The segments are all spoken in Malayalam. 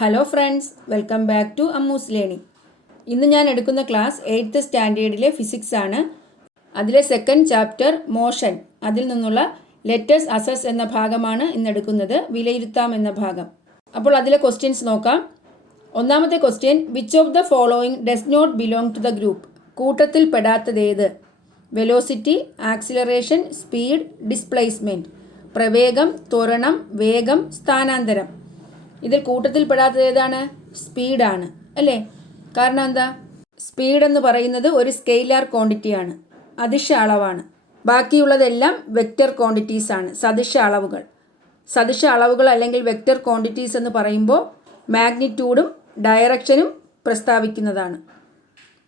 Hello friends, welcome back to Ammu's learning. ഇന്ന് ഞാൻ എടുക്കുന്ന ക്ലാസ് 8th സ്റ്റാൻഡേർഡിലെ ഫിസിക്സ് ആണ്. അതിലെ സെക്കൻഡ് ചാപ്റ്റർ മോഷൻ, അതിൽ നിന്നുള്ള ലെറ്റസ് അസസ് എന്ന ഭാഗമാണ് ഇന്ന് എടുക്കുന്നത്, വിലയിരുത്താം എന്ന ഭാഗം. അപ്പോൾ അതിലെ ക്വസ്റ്റ്യൻസ് നോക്കാം. ഒന്നാമത്തെ question, which of the following does not belong to the group? കൂട്ടത്തിൽ പെടാത്തതേത്? Velocity, acceleration, speed, displacement. പ്രവേഗം, ത്വരണം, വേഗം, സ്ഥാനാന്തരം. ഇതിൽ കൂട്ടത്തിൽ പെടാത്തത് ഏതാണ്? സ്പീഡാണ് അല്ലേ? കാരണം എന്താ? സ്പീഡ് എന്ന് പറയുന്നത് ഒരു സ്കെയിലാർ ക്വാണ്ടിറ്റിയാണ്, അദിശ അളവാണ്. ബാക്കിയുള്ളതെല്ലാം വെക്റ്റർ ക്വാണ്ടിറ്റീസ് ആണ്, സദിശ അളവുകൾ. സദിശ അളവുകൾ അല്ലെങ്കിൽ വെക്റ്റർ ക്വാണ്ടിറ്റീസ് എന്ന് പറയുമ്പോൾ മാഗ്നിറ്റ്യൂഡും ഡയറക്ഷനും പ്രസ്താവിക്കുന്നതാണ്.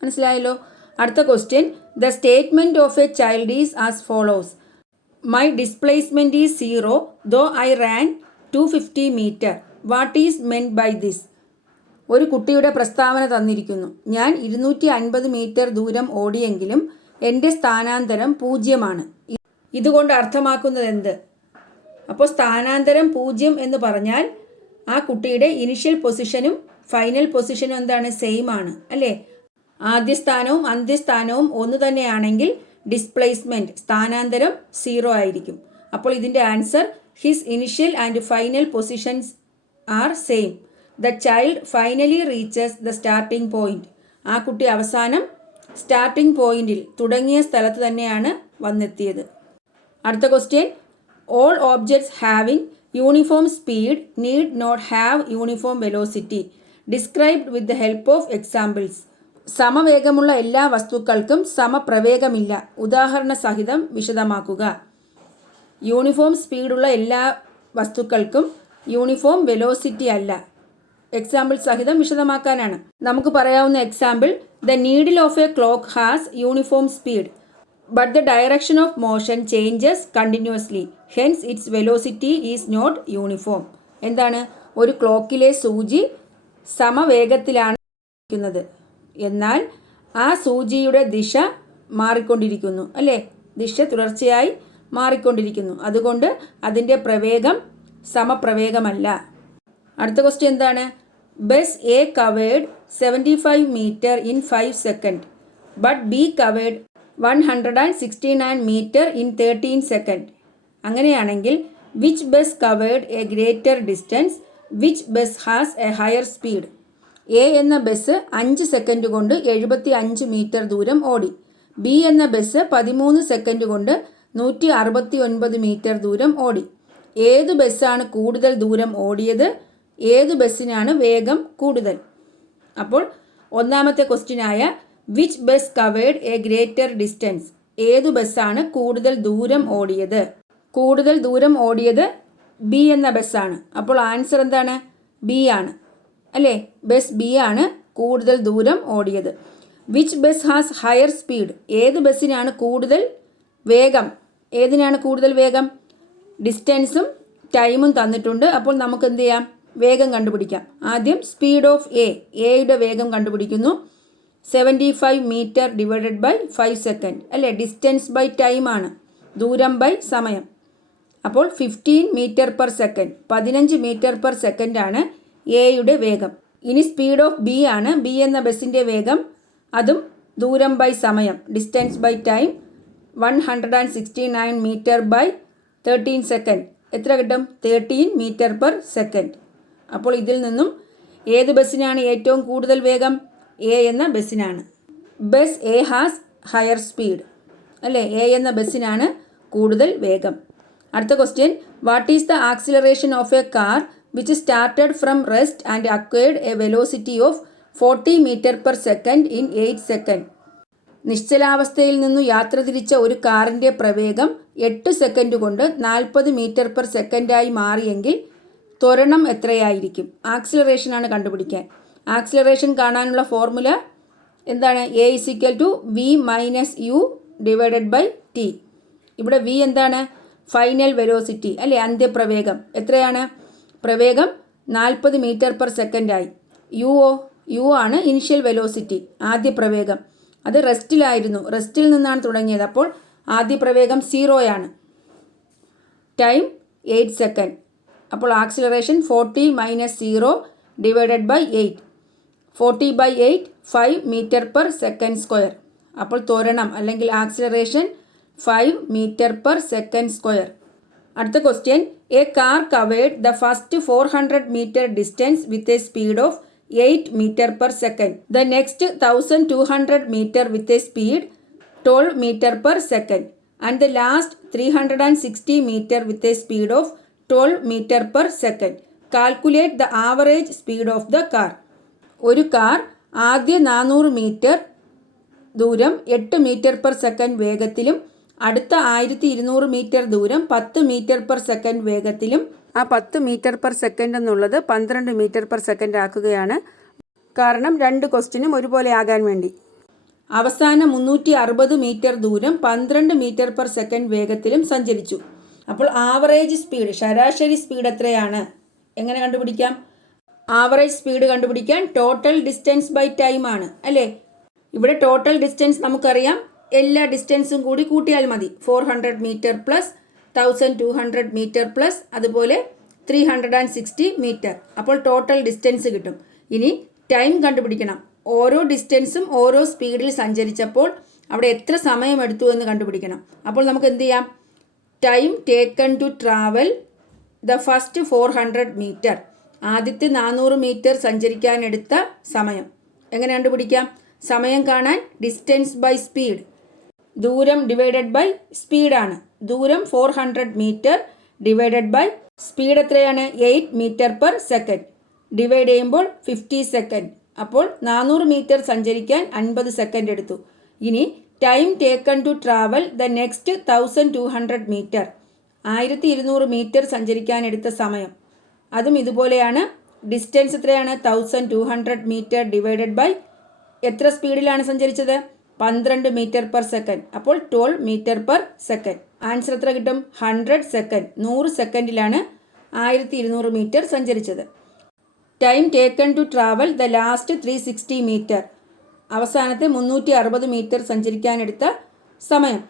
മനസ്സിലായല്ലോ? അടുത്ത question, the statement of a child is as follows. My displacement is 0 though I ran 250 metre. What is meant by this? ഒരു കുട്ടിയുടെ പ്രസ്താവന തന്നിരിക്കുന്നു. ഞാൻ 250 മീറ്റർ ദൂരം ഓടിയെങ്കിലും എൻ്റെ സ്ഥാനാന്തരം 0. ഇതുകൊണ്ട് അർത്ഥമാക്കുന്നത് എന്ത്? അപ്പോൾ സ്ഥാനാന്തരം 0 എന്ന് പറഞ്ഞാൽ ആ കുട്ടിയുടെ ഇനിഷ്യൽ പൊസിഷനും ഫൈനൽ പൊസിഷനും എന്താണ്? സെയിം ആണ് അല്ലേ? ആദ്യ സ്ഥാനവും അന്ത്യസ്ഥാനവും ഒന്ന് തന്നെയാണെങ്കിൽ ഡിസ്പ്ലേസ്മെൻറ്റ് സ്ഥാനാന്തരം 0 ആയിരിക്കും. അപ്പോൾ ഇതിൻ്റെ answer, his initial and final positions are same. The child finally reaches the starting point. ആ കുട്ടി അവസാനം സ്റ്റാർട്ടിംഗ് പോയിന്റിൽ, തുടങ്ങിയ സ്ഥലത്ത് തന്നെയാണ് വന്നെത്തിയത്. അടുത്ത question, all objects having uniform speed need not have uniform velocity. Described with the help of examples. സമവേഗമുള്ള എല്ലാ വസ്തുക്കൾക്കും സമപ്രവേഗമില്ല. ഉദാഹരണ സഹിതം വിശദമാക്കുക. യൂണിഫോം സ്പീഡുള്ള എല്ലാ വസ്തുക്കൾക്കും യൂണിഫോം വെലോസിറ്റി അല്ല. എക്സാമ്പിൾ സഹിതം വിശദമാക്കാനാണ്. നമുക്ക് പറയാവുന്ന example, the needle of a clock has uniform speed but the direction of motion changes continuously, hence its velocity is not uniform. എന്താണ്? ഒരു ക്ലോക്കിലെ സൂചി സമവേഗത്തിലാണ് ഇരിക്കുന്നത്, എന്നാൽ ആ സൂചിയുടെ ദിശ മാറിക്കൊണ്ടിരിക്കുന്നു അല്ലേ? ദിശ തുടർച്ചയായി മാറിക്കൊണ്ടിരിക്കുന്നു, അതുകൊണ്ട് അതിൻ്റെ പ്രവേഗം സമപ്രവേഗമല്ല. അടുത്ത ക്വസ്റ്റ്യൻ എന്താണ്? Bus A covered 75 metre in 5 second but B covered 169 metre in 13 second. അങ്ങനെയാണെങ്കിൽ which bus covered a greater distance? Which bus has a higher speed? A എന്ന ബസ് 5 സെക്കൻഡ് കൊണ്ട് 75 മീറ്റർ ദൂരം ഓടി. ബി എന്ന ബസ് 13 സെക്കൻഡ് കൊണ്ട് 169 മീറ്റർ ദൂരം ഓടി. ഏത് ബസ്സാണ് കൂടുതൽ ദൂരം ഓടിയത്? ഏത് ബസ്സിനാണ് വേഗം കൂടുതൽ? അപ്പോൾ ഒന്നാമത്തെ ക്വസ്റ്റ്യനായ which bus covered a greater distance, ഏതു ബസ്സാണ് കൂടുതൽ ദൂരം ഓടിയത്? കൂടുതൽ ദൂരം ഓടിയത് ബി എന്ന ബസ്സാണ്. അപ്പോൾ ആൻസർ എന്താണ്? ബി ആണ് അല്ലേ? ബസ് ബി ആണ് കൂടുതൽ ദൂരം ഓടിയത്. Which bus has higher speed, ഏത് ബസ്സിനാണ് കൂടുതൽ വേഗം? ഏതിനാണ് കൂടുതൽ വേഗം? ഡിസ്റ്റൻസും ടൈമും തന്നിട്ടുണ്ട്. അപ്പോൾ നമുക്ക് എന്ത് ചെയ്യാം? വേഗം കണ്ടുപിടിക്കാം. ആദ്യം സ്പീഡ് ഓഫ് എയുടെ വേഗം കണ്ടുപിടിക്കുന്നു. 75 മീറ്റർ ഡിവൈഡഡ് ബൈ 5 സെക്കൻഡ് അല്ലേ? ഡിസ്റ്റൻസ് ബൈ ടൈം ആണ്, ദൂരം ബൈ സമയം. അപ്പോൾ 15 metre per second, 15 metre per second ആണ് എയുടെ വേഗം. ഇനി സ്പീഡ് ഓഫ് ബി ആണ്. ബി എന്ന ബസ്സിൻ്റെ വേഗം, അതും ദൂരം ബൈ സമയം, distance by time, 169 metre by 13 second. എത്ര കിട്ടും? 13 മീറ്റർ പെർ സെക്കൻഡ്. അപ്പോൾ ഇതിൽ നിന്നും ഏത് ബസ്സിനാണ് ഏറ്റവും കൂടുതൽ വേഗം? എ എന്ന ബസ്സിനാണ്. Bus A has higher speed അല്ലേ? എ എന്ന ബസ്സിനാണ് കൂടുതൽ വേഗം. അടുത്ത question, what is the acceleration of a car which started from rest and acquired a velocity of 40 metre per second in 8 second. നിശ്ചലാവസ്ഥയിൽ നിന്നു യാത്ര തിരിച്ച ഒരു കാറിൻ്റെ പ്രവേഗം 8 സെക്കൻഡ് കൊണ്ട് 40 മീറ്റർ പെർ സെക്കൻഡായി മാറിയെങ്കിൽ ത്വരണം എത്രയായിരിക്കും? ആക്സിലറേഷനാണ് കണ്ടുപിടിക്കാൻ. ആക്സിലറേഷൻ കാണാനുള്ള ഫോർമുല എന്താണ്? A is equal to V minus U divided by T. ഇവിടെ വി എന്താണ്? ഫൈനൽ വെലോസിറ്റി അല്ലേ? അന്ത്യപ്രവേഗം എത്രയാണ്? പ്രവേഗം 40 മീറ്റർ പെർ സെക്കൻഡായി. യു ആണ് ഇനിഷ്യൽ വെലോസിറ്റി, ആദ്യ പ്രവേഗം. അത് റെസ്റ്റിലായിരുന്നു, റെസ്റ്റിൽ നിന്നാണ് തുടങ്ങിയത്. അപ്പോൾ ആദ്യ പ്രവേഗം 0 ആണ്. Time 8 second. അപ്പോൾ acceleration 40 - 0 divided by 8. 40/8 5 metre per second square. അപ്പോൾ ത്വരണം അല്ലെങ്കിൽ acceleration 5 metre per second square. അടുത്ത question, a car covered the first 400 metre distance with a speed of 8 metre per second. The next 1200 metre with a speed 12 metre per second. And the last 360 metre with a speed of 12 metre per second. Calculate the average speed of the car. ഒരു കാർ ആദ്യ 400 മീറ്റർ ദൂരം 8 മീറ്റർ പെർ സെക്കൻഡ് വേഗത്തിലും അടുത്ത 1200 മീറ്റർ ദൂരം 10 മീറ്റർ പെർ സെക്കൻഡ് വേഗത്തിലും, ആ 10 മീറ്റർ പെർ സെക്കൻഡ് എന്നുള്ളത് 12 മീറ്റർ പെർ സെക്കൻഡ് ആക്കുകയാണ്. കാരണം രണ്ട് ക്വസ്റ്റ്യനും ഒരുപോലെ ആകാൻ വേണ്ടി. അവസാന 360 മീറ്റർ ദൂരം 12 മീറ്റർ പെർ സെക്കൻഡ് വേഗത്തിലും സഞ്ചരിച്ചു. അപ്പോൾ ആവറേജ് സ്പീഡ്, ശരാശരി സ്പീഡ് എത്രയാണ്? എങ്ങനെ കണ്ടുപിടിക്കാം? ആവറേജ് സ്പീഡ് കണ്ടുപിടിക്കാൻ ടോട്ടൽ ഡിസ്റ്റൻസ് ബൈ ടൈം ആണ് അല്ലേ. ഇവിടെ ടോട്ടൽ ഡിസ്റ്റൻസ് നമുക്കറിയാം, എല്ലാ ഡിസ്റ്റൻസും കൂടി കൂട്ടിയാൽ മതി. 400 മീറ്റർ പ്ലസ് 1200 മീറ്റർ പ്ലസ് അതുപോലെ 360 മീറ്റർ. അപ്പോൾ ടോട്ടൽ ഡിസ്റ്റൻസ് കിട്ടും. ഇനി ടൈം കണ്ടുപിടിക്കണം. ഓരോ ഡിസ്റ്റൻസും ഓരോ സ്പീഡിൽ സഞ്ചരിച്ചപ്പോൾ അവിടെ എത്ര സമയം എടുത്തു എന്ന് കണ്ടുപിടിക്കണം. അപ്പോൾ നമുക്ക് എന്ത് ചെയ്യാം? Time taken to travel the first 400 metre, ആദ്യത്തെ 400 മീറ്റർ സഞ്ചരിക്കാനെടുത്ത സമയം എങ്ങനെ കണ്ടുപിടിക്കാം? സമയം കാണാൻ ഡിസ്റ്റൻസ് ബൈ സ്പീഡ്, ദൂരം ഡിവൈഡഡ് ബൈ സ്പീഡാണ്. ദൂരം 400 മീറ്റർ ഡിവൈഡഡ് ബൈ സ്പീഡ് എത്രയാണ്? 8 മീറ്റർ പെർ സെക്കൻഡ്. ഡിവൈഡ് ചെയ്യുമ്പോൾ 50 സെക്കൻഡ്. അപ്പോൾ 400 മീറ്റർ സഞ്ചരിക്കാൻ 50 സെക്കൻഡ് എടുത്തു. ഇനി time taken to travel the next 1200 metre, 1200 metre സഞ്ചരിക്കാനെടുത്ത സമയം അതും ഇതുപോലെയാണ്. ഡിസ്റ്റൻസ് എത്രയാണ്? 1200 മീറ്റർ ഡിവൈഡഡ് ബൈ എത്ര സ്പീഡിലാണ് സഞ്ചരിച്ചത്? 12 മീറ്റർ പെർ സെക്കൻഡ്. അപ്പോൾ 12 മീറ്റർ പെർ സെക്കൻഡ്. ആൻസർ എത്ര കിട്ടും? 100 സെക്കൻഡ്. 100 സെക്കൻഡിലാണ് 1200 മീറ്റർ സഞ്ചരിച്ചത്. Time taken to travel the last 360 metre, അവസാനത്തെ 360 മീറ്റർ സഞ്ചരിക്കാനെടുത്ത സമയം.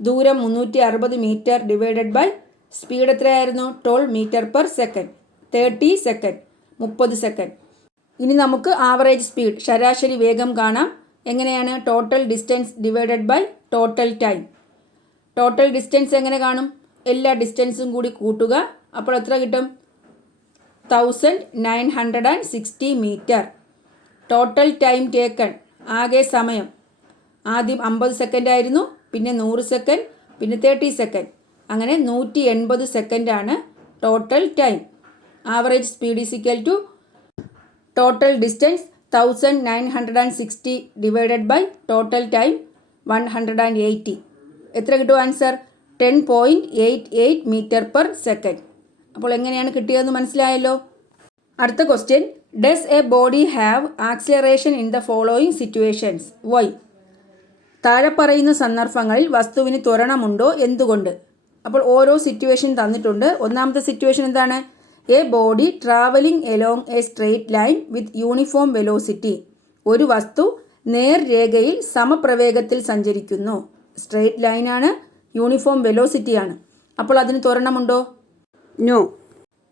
ദൂരം 360 മീറ്റർ ഡിവൈഡഡ് ബൈ സ്പീഡ് എത്രയായിരുന്നു? 12 metre per second. 30 second, 30 second. ഇനി നമുക്ക് ആവറേജ് സ്പീഡ്, ശരാശരി വേഗം കാണാം. എങ്ങനെയാണ്? Total distance divided by total time. Total distance എങ്ങനെ കാണും? എല്ലാ ഡിസ്റ്റൻസും കൂടി കൂട്ടുക. അപ്പോൾ എത്ര കിട്ടും? 1960 മീറ്റർ. ടോട്ടൽ ടൈം ടേക്കൺ, ആകെ സമയം, ആദ്യം 50 സെക്കൻഡ് ആയിരുന്നു, പിന്നെ 100 സെക്കൻഡ്, പിന്നെ 30 സെക്കൻഡ്, അങ്ങനെ 180 സെക്കൻഡാണ് total time. Average speed is equal to total distance 1960 divided by total time 180. എത്ര കിട്ടും ആൻസർ? 10.88 metre per second. അപ്പോൾ എങ്ങനെയാണ് കിട്ടിയതെന്ന് മനസ്സിലായല്ലോ. അടുത്ത question, does a body have acceleration in the following situations? Why? താഴെ പറയുന്ന സന്ദർഭങ്ങളിൽ വസ്തുവിന് ത്വരണമുണ്ടോ? എന്തുകൊണ്ട്? അപ്പോൾ ഓരോ സിറ്റുവേഷൻ തന്നിട്ടുണ്ട്. ഒന്നാമത്തെ സിറ്റുവേഷൻ എന്താണ്? A body travelling along a straight line with uniform velocity. ഒരു വസ്തു നേർരേഖയിൽ സമപ്രവേഗത്തിൽ സഞ്ചരിക്കുന്നു. സ്ട്രെയിറ്റ് ലൈനാണ്, യൂണിഫോം വെലോസിറ്റിയാണ്. അപ്പോൾ അതിന് ത്വരണമുണ്ടോ? നോ.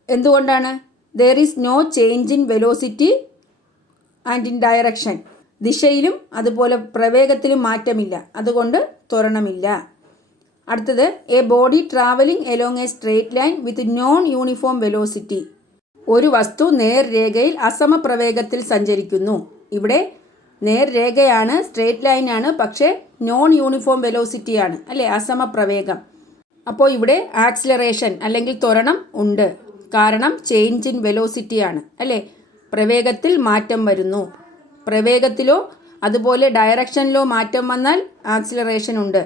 എന്തുകൊണ്ടാണ്? There is no change in velocity and in direction. ദിശയിലും അതുപോലെ പ്രവേഗത്തിലും മാറ്റമില്ല, അതുകൊണ്ട് ത്വരണമില്ല. അടുത്തത്, a body travelling along a straight line with non uniform velocity. ഒരു വസ്തു നേർരേഖയിൽ അസമപ്രവേഗത്തിൽ സഞ്ചരിക്കുന്നു. ഇവിടെ നേർരേഖയാണ്, സ്ട്രെയിറ്റ് ലൈനാണ്, പക്ഷേ നോൺ യൂണിഫോം വെലോസിറ്റിയാണ് അല്ലേ, അസമപ്രവേഗം. അപ്പോൾ ഇവിടെ ആക്സിലറേഷൻ അല്ലെങ്കിൽ ത്വരണം ഉണ്ട്. കാരണം ചേഞ്ച് ഇൻ വെലോസിറ്റിയാണ് അല്ലേ, പ്രവേഗത്തിൽ മാറ്റം വരുന്നു. പ്രവേഗത്തിലോ അതുപോലെ ഡയറക്ഷനിലോ മാറ്റം വന്നാൽ ആക്സിലറേഷൻ ഉണ്ട്.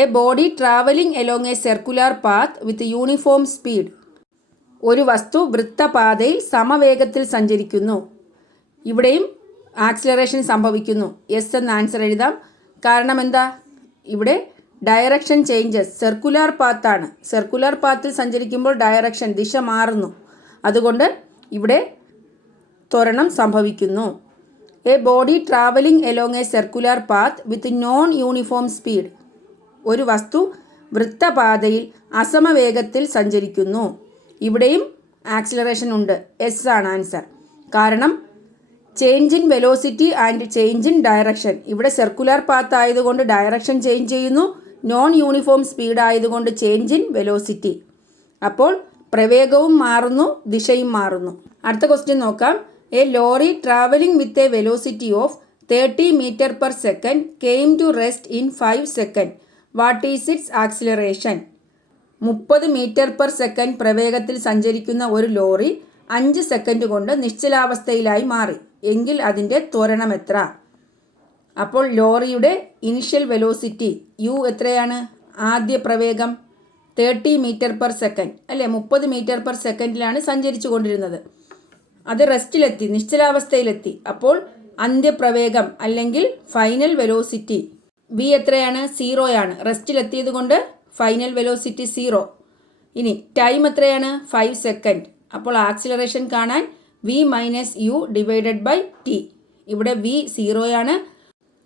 A body travelling along A circular path with uniform speed. ഒരു വസ്തു വൃത്തപാതയിൽ സമവേഗത്തിൽ സഞ്ചരിക്കുന്നു. ഇവിടെയും ആക്സിലറേഷൻ സംഭവിക്കുന്നു. യെസ് എന്ന ആൻസർ എഴുതാം. കാരണം എന്താ? ഇവിടെ ഡയറക്ഷൻ ചേഞ്ചസ്, സർക്കുലർ പാത്താണ്. സർക്കുലർ പാത്തിൽ സഞ്ചരിക്കുമ്പോൾ ഡയറക്ഷൻ, ദിശ മാറുന്നു. അതുകൊണ്ട് ഇവിടെ ത്വരണം സംഭവിക്കുന്നു. A body travelling along A circular path with non uniform speed. ഒരു വസ്തു വൃത്തപാതയിൽ അസമവേഗത്തിൽ സഞ്ചരിക്കുന്നു. ഇവിടെയും ആക്സിലറേഷൻ ഉണ്ട്. എസ് ആണ് ആൻസർ. കാരണം change in velocity and change in direction. ഇവിടെ സർക്കുലർ പാത്ത് ആയതുകൊണ്ട് ഡയറക്ഷൻ ചേഞ്ച് ചെയ്യുന്നു, നോൺ യൂണിഫോം സ്പീഡ് ആയതുകൊണ്ട് ചേഞ്ച് ഇൻ വെലോസിറ്റി. അപ്പോൾ പ്രവേഗവും മാറുന്നു, ദിശയും മാറുന്നു. അടുത്ത ക്വസ്റ്റ്യൻ നോക്കാം. A lorry travelling with a velocity of 30 meter per second came to rest in 5 seconds. What is its acceleration? 30 metre per second പ്രവേഗത്തിൽ സഞ്ചരിക്കുന്ന ഒരു ലോറി 5 സെക്കൻഡ് കൊണ്ട് നിശ്ചലാവസ്ഥയിലായി മാറി എങ്കിൽ അതിൻ്റെ ത്വരണം എത്ര? അപ്പോൾ ലോറിയുടെ ഇനിഷ്യൽ വെലോസിറ്റി യു എത്രയാണ്? ആദ്യ പ്രവേഗം 30 മീറ്റർ പെർ സെക്കൻഡ് അല്ലേ, 30 മീറ്റർ പെർ സെക്കൻഡിലാണ് സഞ്ചരിച്ചു കൊണ്ടിരുന്നത്. അത് റെസ്റ്റിലെത്തി, നിശ്ചലാവസ്ഥയിലെത്തി. അപ്പോൾ അന്ത്യപ്രവേഗം അല്ലെങ്കിൽ ഫൈനൽ വെലോസിറ്റി വി എത്രയാണ്? 0 ആണ്. റെസ്റ്റിലെത്തിയത് കൊണ്ട് ഫൈനൽ വെലോസിറ്റി 0. ഇനി ടൈം എത്രയാണ്? 5 സെക്കൻഡ്. അപ്പോൾ ആക്സിലറേഷൻ കാണാൻ V minus U divided by T. ഇവിടെ വി 0 ആണ്,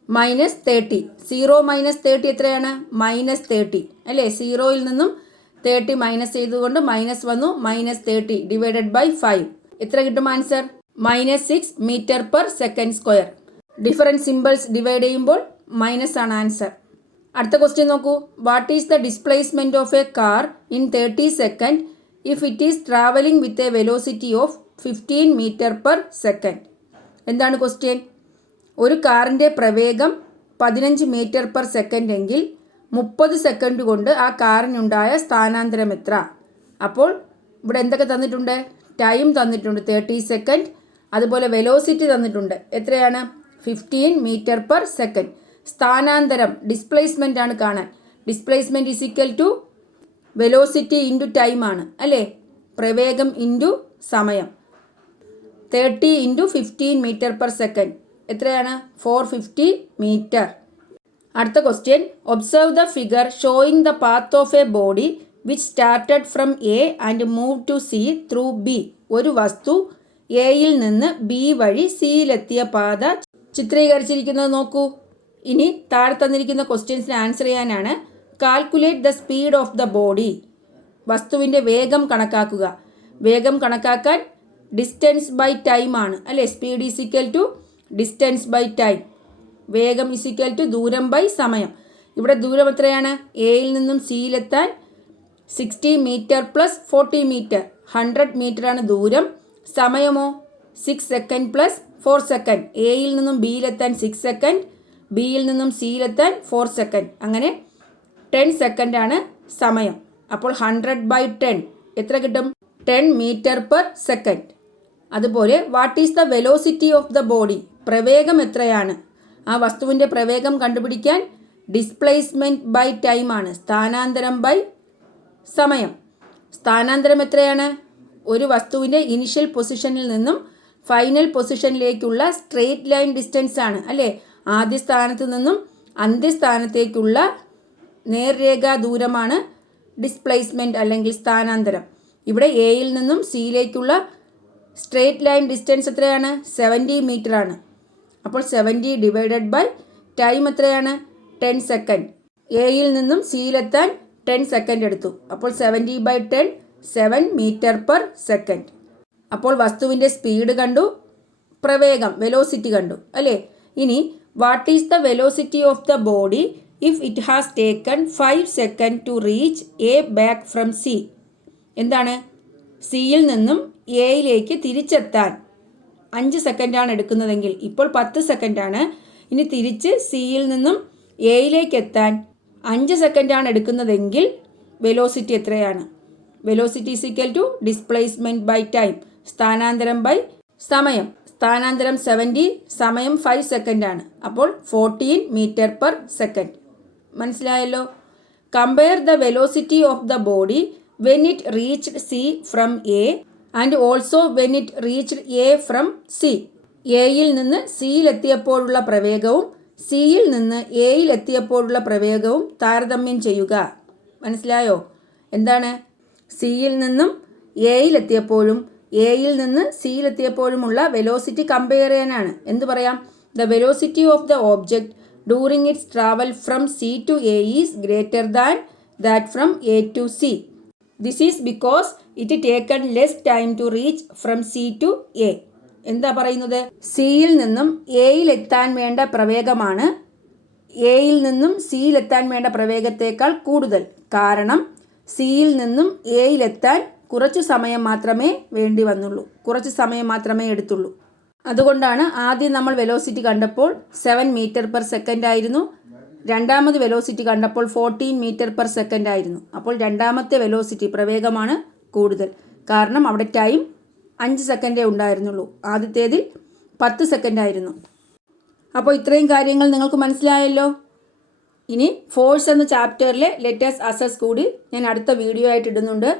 മൈനസ് 30. 0 മൈനസ് 30 എത്രയാണ്? മൈനസ് 30 അല്ലേ. 0യിൽ നിന്നും 30 മൈനസ് ചെയ്തുകൊണ്ട് മൈനസ് വന്നു, മൈനസ് 30 ഡിവൈഡഡ് ബൈ 5. എത്ര കിട്ടും answer? -6 metre per second square. Different symbols divide ചെയ്യുമ്പോൾ മൈനസ് ആണ് ആൻസർ. അടുത്ത ക്വസ്റ്റ്യൻ നോക്കൂ. What is the displacement of a car in 30 second if it is travelling with a velocity of 15 metre per second? എന്താണ് ക്വസ്റ്റ്യൻ? ഒരു കാറിൻ്റെ പ്രവേഗം 15 മീറ്റർ പെർ സെക്കൻഡ് എങ്കിൽ 30 സെക്കൻഡ് കൊണ്ട് ആ കാറിനുണ്ടായ സ്ഥാനാന്തരം എത്ര? അപ്പോൾ ഇവിടെ എന്തൊക്കെ തന്നിട്ടുണ്ട്? ടൈം തന്നിട്ടുണ്ട് 30 സെക്കൻഡ്, അതുപോലെ വെലോസിറ്റി തന്നിട്ടുണ്ട്. എത്രയാണ്? 15 മീറ്റർ പെർ സെക്കൻഡ്. സ്ഥാനാന്തരം ഡിസ്പ്ലേസ്മെൻ്റ് ആണ് കാണാൻ. Displacement is equal to velocity into time ആണ് അല്ലേ. പ്രവേഗം ഇൻറ്റു സമയം. 30 ഇൻറ്റു 15 മീറ്റർ പെർ സെക്കൻഡ് എത്രയാണ്? 450 മീറ്റർ. അടുത്ത question. Observe the figure showing the path of a body which started from A and move to C through B. ഒരു വസ്തു എയിൽ നിന്ന് ബി വഴി സിയിലെത്തിയ പാത ചിത്രീകരിച്ചിരിക്കുന്നത് നോക്കൂ. ഇനി താഴെ തന്നിരിക്കുന്ന ക്വസ്റ്റ്യൻസിന് ആൻസർ ചെയ്യാനാണ്. Calculate the speed of the body. വസ്തുവിൻ്റെ വേഗം കണക്കാക്കുക. വേഗം കണക്കാക്കാൻ ഡിസ്റ്റൻസ് ബൈ ടൈം ആണ് അല്ലേ. Speed is equal to distance by time. വേഗം ഈസ് ഈക്വൽ ടു ദൂരം ബൈ സമയം. ഇവിടെ ദൂരം എത്രയാണ്? എയിൽ നിന്നും സിയിലെത്താൻ 60 മീറ്റർ പ്ലസ് 40 മീറ്റർ 100 മീറ്ററാണ് ദൂരം. സമയമോ 6 സെക്കൻഡ് പ്ലസ് 4 സെക്കൻഡ്. എയിൽ നിന്നും ബിയിലെത്താൻ 6 സെക്കൻഡ്, ബിയിൽ നിന്നും സിയിലെത്താൻ 4 സെക്കൻഡ്. അങ്ങനെ 10 സെക്കൻഡാണ് സമയം. അപ്പോൾ 100/10 എത്ര കിട്ടും? 10 മീറ്റർ പെർ സെക്കൻഡ്. അതുപോലെ what is the velocity of the body? പ്രവേഗം എത്രയാണ്? ആ വസ്തുവിൻ്റെ പ്രവേഗം കണ്ടുപിടിക്കാൻ ഡിസ്പ്ലേസ്മെൻറ്റ് ബൈ ടൈം ആണ്, സ്ഥാനാന്തരം ബൈ സമയം. സ്ഥാനാന്തരം എത്രയാണ്? ഒരു വസ്തുവിൻ്റെ ഇനിഷ്യൽ പൊസിഷനിൽ നിന്നും ഫൈനൽ പൊസിഷനിലേക്കുള്ള സ്ട്രെയിറ്റ് ലൈൻ ഡിസ്റ്റൻസ് ആണ് അല്ലേ. ആദ്യ സ്ഥാനത്ത് നിന്നും അന്ത്യസ്ഥാനത്തേക്കുള്ള നേർരേഖാ ദൂരമാണ് ഡിസ്പ്ലേസ്മെൻറ്റ് അല്ലെങ്കിൽ സ്ഥാനാന്തരം. ഇവിടെ എയിൽ നിന്നും സിയിലേക്കുള്ള സ്ട്രെയിറ്റ് ലൈൻ ഡിസ്റ്റൻസ് എത്രയാണ്? 70 മീറ്റർ ആണ്. അപ്പോൾ 70 ഡിവൈഡഡ് ബൈ ടൈം എത്രയാണ്? 10 സെക്കൻഡ്. എയിൽ നിന്നും സിയിലെത്താൻ 10 സെക്കൻഡ് എടുത്തു. അപ്പോൾ 70/10 7 മീറ്റർ പെർ സെക്കൻഡ്. അപ്പോൾ വസ്തുവിൻ്റെ സ്പീഡ് കണ്ടു, പ്രവേഗം വെലോസിറ്റി കണ്ടു അല്ലേ. ഇനി what is the velocity of the body if it has taken 5 second to reach A back from C? എന്താണ്? സിയിൽ നിന്നും എയിലേക്ക് തിരിച്ചെത്താൻ 5 സെക്കൻഡാണ് എടുക്കുന്നതെങ്കിൽ ഇപ്പോൾ 10 സെക്കൻഡാണ്. ഇനി തിരിച്ച് സിയിൽ നിന്നും എയിലേക്ക് എത്താൻ 5 സെക്കൻഡാണ് എടുക്കുന്നതെങ്കിൽ വെലോസിറ്റി എത്രയാണ്? Velocity is equal to displacement by time, സ്ഥാനാന്തരം ബൈ സമയം. സ്ഥാനാന്തരം 70, സമയം 5 സെക്കൻഡാണ്. അപ്പോൾ 14 മീറ്റർ പെർ സെക്കൻഡ്. മനസ്സിലായല്ലോ. Compare the velocity of the body when it reached C from A and also when it reached A from C. എയിൽ നിന്ന് സിയിലെത്തിയപ്പോഴുള്ള പ്രവേഗവും സിയിൽ നിന്ന് എയിലെത്തിയപ്പോഴുള്ള പ്രവേഗവും താരതമ്യം ചെയ്യുക. മനസ്സിലായോ? എന്താണ്? സിയിൽ നിന്നും എയിലെത്തിയപ്പോഴും എയിൽ നിന്ന് സിയിലെത്തിയപ്പോഴുമുള്ള വെലോസിറ്റി കമ്പയർ ചെയ്യാനാണ്. എന്ത് പറയാം? The velocity of the object during its travel from C to A is greater than that from A to C. This is because it taken less time to reach from C to A. എന്താ പറയുന്നത്? സിയിൽ നിന്നും എയിൽ എത്താൻ വേണ്ട പ്രവേഗമാണ് എയിൽ നിന്നും സിയിൽ എത്താൻ വേണ്ട പ്രവേഗത്തേക്കാൾ കൂടുതൽ. കാരണം സിയിൽ നിന്നും എയിലെത്താൻ കുറച്ച് സമയം മാത്രമേ വേണ്ടി വന്നുള്ളൂ, കുറച്ച് സമയം മാത്രമേ എടുത്തുള്ളൂ. അതുകൊണ്ടാണ് ആദ്യം നമ്മൾ വെലോസിറ്റി കണ്ടപ്പോൾ 7 മീറ്റർ പെർ സെക്കൻഡ് ആയിരുന്നു. രണ്ടാമത് വെലോസിറ്റി കണ്ടപ്പോൾ 14 മീറ്റർ പെർ സെക്കൻഡ് ആയിരുന്നു. അപ്പോൾ രണ്ടാമത്തെ വെലോസിറ്റി പ്രവേഗമാണ് കൂടുതൽ. കാരണം അവിടെ ടൈം 5 സെക്കൻഡേ ഉണ്ടായിരുന്നുള്ളൂ, ആദ്യത്തേതിൽ 10 സെക്കൻഡ് ആയിരുന്നു. അപ്പോൾ ഇത്രയും കാര്യങ്ങൾ നിങ്ങൾക്ക് മനസ്സിലായല്ലോ. ഇനി ഫോഴ്സ് എന്ന ചാപ്റ്ററിലെ ലെറ്റേഴ്സ് അസസ് കൂടി ഞാൻ അടുത്ത വീഡിയോ ആയിട്ട് ഇടുന്നുണ്ട്.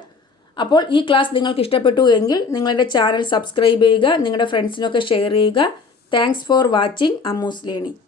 അപ്പോൾ ഈ ക്ലാസ് നിങ്ങൾക്ക് ഇഷ്ടപ്പെട്ടു എങ്കിൽ നിങ്ങളുടെ ചാനൽ സബ്സ്ക്രൈബ് ചെയ്യുക, നിങ്ങളുടെ ഫ്രണ്ട്സിനൊക്കെ ഷെയർ ചെയ്യുക. Thanks for watching Ammu's learning.